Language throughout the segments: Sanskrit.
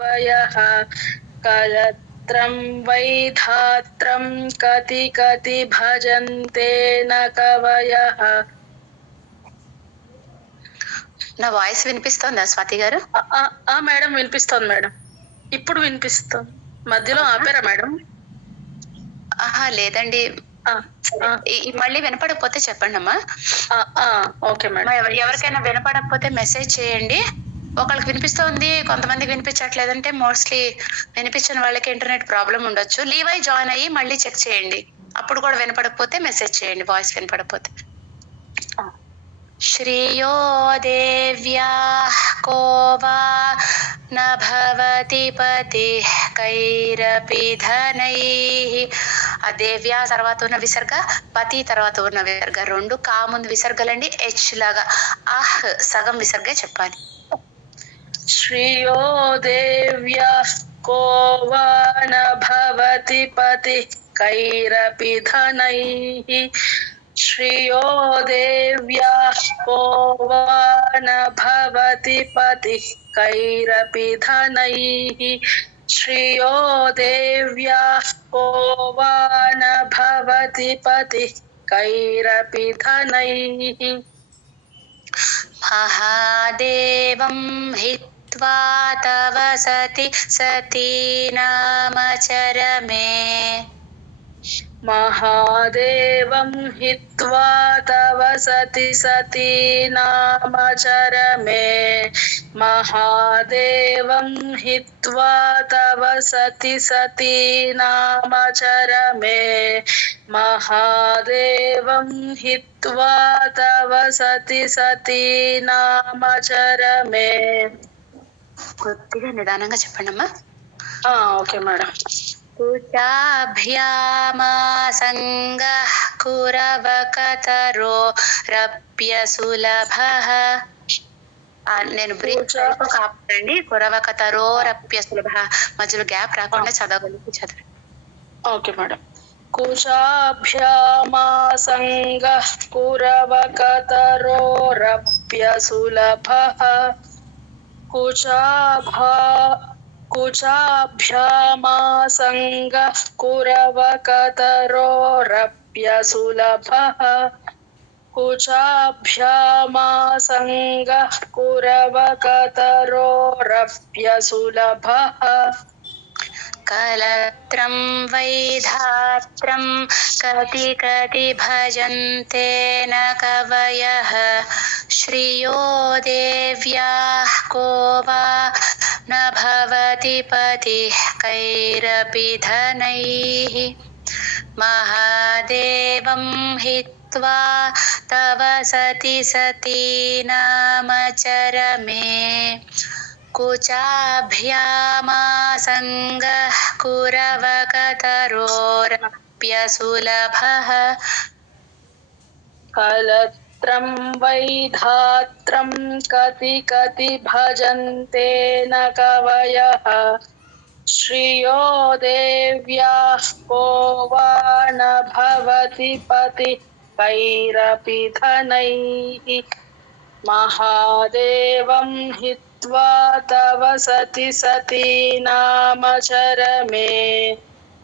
वयः कलत्रं वैधात्रं कति कति भजन्ते न कवयः. నా వాయిస్ వినిపిస్తోందా స్వాతి గారు? మేడం వినిపిస్తోంది మేడం, ఇప్పుడు వినిపిస్తుంది. మధ్యలో ఆపారా మేడం? లేదండి. మళ్ళీ వినపడకపోతే చెప్పండి అమ్మా. Okay madam. ఎవరికైనా వినపడకపోతే మెసేజ్ చేయండి. ఒకళ్ళకి వినిపిస్తోంది, కొంతమందికి వినిపించట్లేదంటే మోస్ట్లీ వినిపించిన వాళ్ళకి ఇంటర్నెట్ ప్రాబ్లం ఉండొచ్చు. లీవ్ అయి జాయిన్ అయ్యి మళ్ళీ చెక్ చేయండి. అప్పుడు కూడా వినపడకపోతే మెసేజ్ చేయండి వాయిస్ వినపడకపోతే. శ్రియో దేవ్యాః కో వా న భవతి పతిః కైరపి ధనైః. ఆ దేవ్య తర్వాత ఉన్న విసర్గ, పతి తర్వాత ఉన్న విసర్గ, రెండు కా ముందు విసర్గలండి. హెచ్ లాగా ఆహ్ సగం విసర్గే చెప్పాలి. శ్రియో దేవ్యాః కో వా న భవతి పతిః కైరపి ధనైః. श्रियो देव्याः को वा न भवति पतिः कैरपि धनैः. श्रियो देव्याः को वा न भवति पतिः कैरपि धनैः. महादेवं हित्वा तव सति सतीनामचरमे. महादेवं हित्वा तव सति सतीनामचरमे. महादेवं हित्वा तव सति सतीनामचरमे. महादेवं हित्वा तव सति सतीनामचरमे. కొద్దిగా నిదానంగా చెప్పండి అమ్మా. Okay madam. కుచాభ్యామాసంగః కురవకతరో రప్యసులభః. నేను బ్రీఫ్ కాపాడండి. కురవకతరో రప్యసులభః మధ్యలో గ్యాప్ రాకుండా చదవగలిగి చదవండి. Okay madam. కుచాభ్యామాసంగః కురవకతరో రప్యసులభః. कुचाभ्यामासंगः कुरवकतरोरप्यसुलभः. कुचाभ्यामासंगः कुरवकतरोरप्यसुलभः. कलत्रं वैधात्रं कति कति भजन्ते न कवयः. श्रियो देव्याः को वा न भवति पतिः कैरपि धनैः. महादेवं हित्वा तव सति सतीनामचरमे. कुचाभ्यामासंगः कुरवकतरोरप्यसुलभः. कलत्रं वैधात्रं कति कति भजन्ते न कवयः. श्रियो देव्याः को वा न भवति पतिः कैरपि धनैः. महादेवं हित्वा तव सति सतीनामचरमे.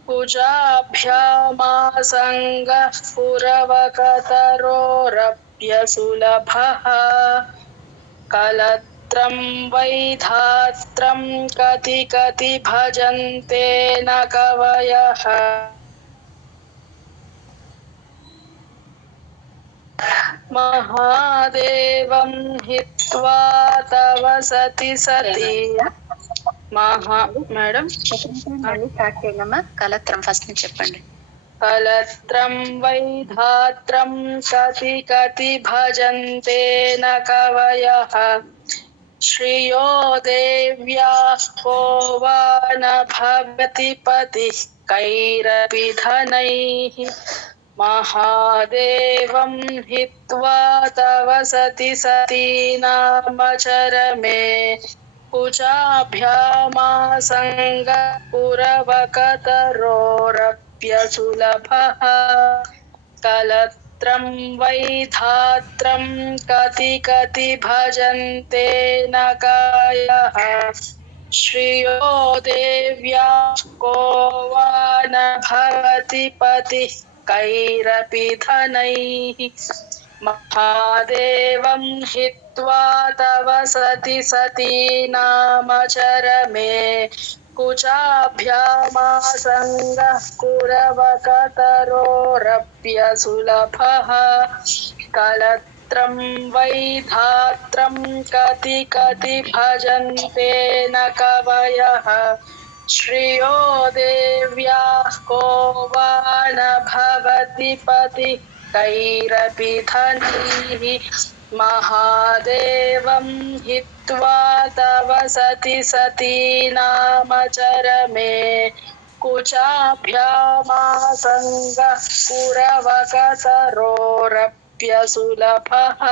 कुचाभ्यामासंगः कुरवकतरोरप्यसुलभः. कलत्रं वैधात्रं कति कति भजन्ते न कवयः. महादेवं हित्वा तव सति सती మేడం స్టార్ట్ చేయండి. కలత్రం ఫస్ట్ నుంచి చెప్పండి. కలత్రం వైధాత్రం కతి కతి భజంతే న కవయః. శ్రియో దేవ్యాః కో వా న భవతి పతిః కైరపి ధనైః. महादेवं हित्वा तव सति सतीनामचरमे. कुचाभ्यामासंगः कुरवकतरोरप्यसुलभः. कलत्रं वैधात्रं कति कति भजन्ते न कवयः. श्रियो देव्या को वा न भवति पतिः कैरपि धनैः महादेवं हित्वा तव सति सती नामचरमे कुचाभ्यामासङ्गः कुरवकतरोरप्यसुलभः कलत्रं वैधात्रं कति कति भजन्ते न कवयः श्रियो देव्याः को वा न भवति पतिः कैरपि धनैः महादेवं हित्वा तव सति सती नामचरमे कुचाभ्यामासङ्गः कुरवकतरोरप्यसुलभः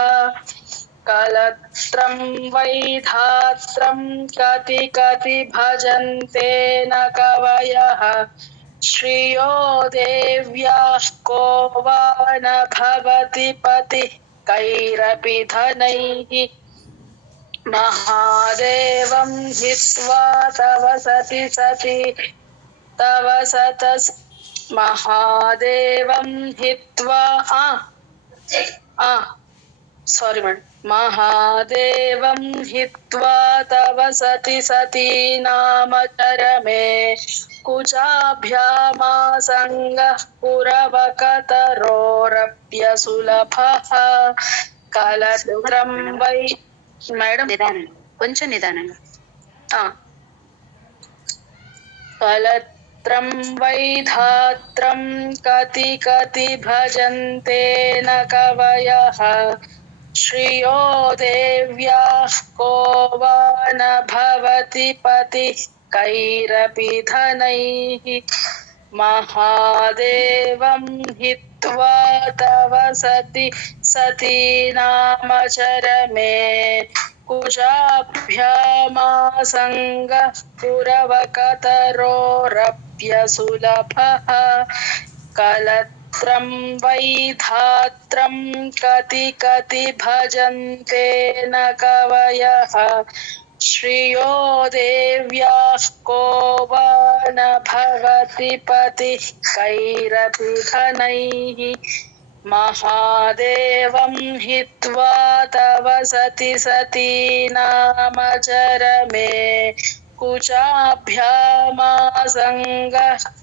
कलत्रं वैधात्रं कति कति भजन्ते न कवयः श्रियो देव्याः को वा न भवति पतिः कैरपि धनैः महादेवं हित्वा तव सति सति तव सतस् महादेवं हित्वा सॉरी मैडम महादेवं हित्वा तव सति सती नामचरमे कुचाभ्यामासङ्गः कुरवकतरोरप्यसुलभः कलत्रं वै మేడం కొంచెం నిదానంగా कलत्रं वैधात्रं कति कति भजन्ते न कवयः श्रियो देव्याः को वा न भवति पतिः कैरपि धनैः महादेवं हित्वा तव सति सती नामचरमे कुचाभ्यामासङ्गः कुरवकतरोरप्यसुलभः कलत्रं वैधात्रं कति कति भजन्ते न कवयः श्रियो देव्याः को वा न भवति पतिः कैरपि धनैः महादेवं हित्वा तव सति सती नामचरमे कुचाभ्यामासङ्गः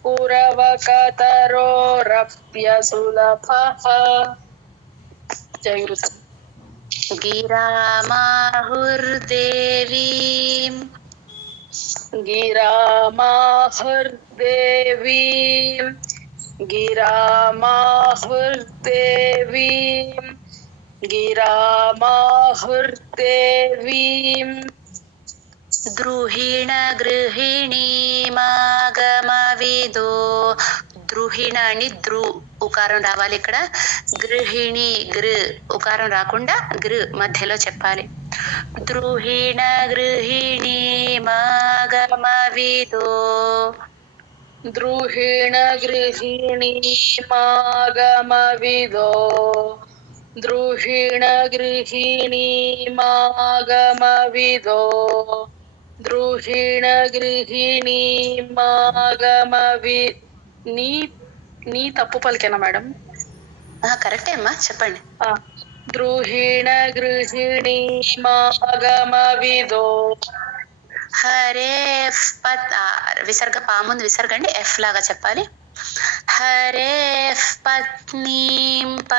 कुरवकतरोरप्यसुलभः जय गुरु गिरामाहुर्देवीं गिरामाहुर्देवीं गिरामाहुर्देवीं गिरामाहुर्देवीं द्रुहिण गृहिणीमागमविदो ద్రుహిణ అని ద్రు ఉకారం రావాలి ఇక్కడ. గృహిణి గృ ఉకారం రాకుండా గృ మధ్యలో చెప్పాలి. ద్రుహిణ గృహిణి మాగమవిదో ద్రుహిణ గృహిణి మాగమవిదో ద్రుహిణ గృహిణి మాగమవిదో ద్రుహిణ గృహిణి మాగమవి నీ తప్పు పలికేనా మేడం? కరెక్టే అమ్మా, చెప్పండి. ద్రుహిణ గృహిణి మాగమవిదో హరే విసర్గ పా ముందు విసర్గ అండి, ఎఫ్ లాగా చెప్పాలి. హరే పత్నీం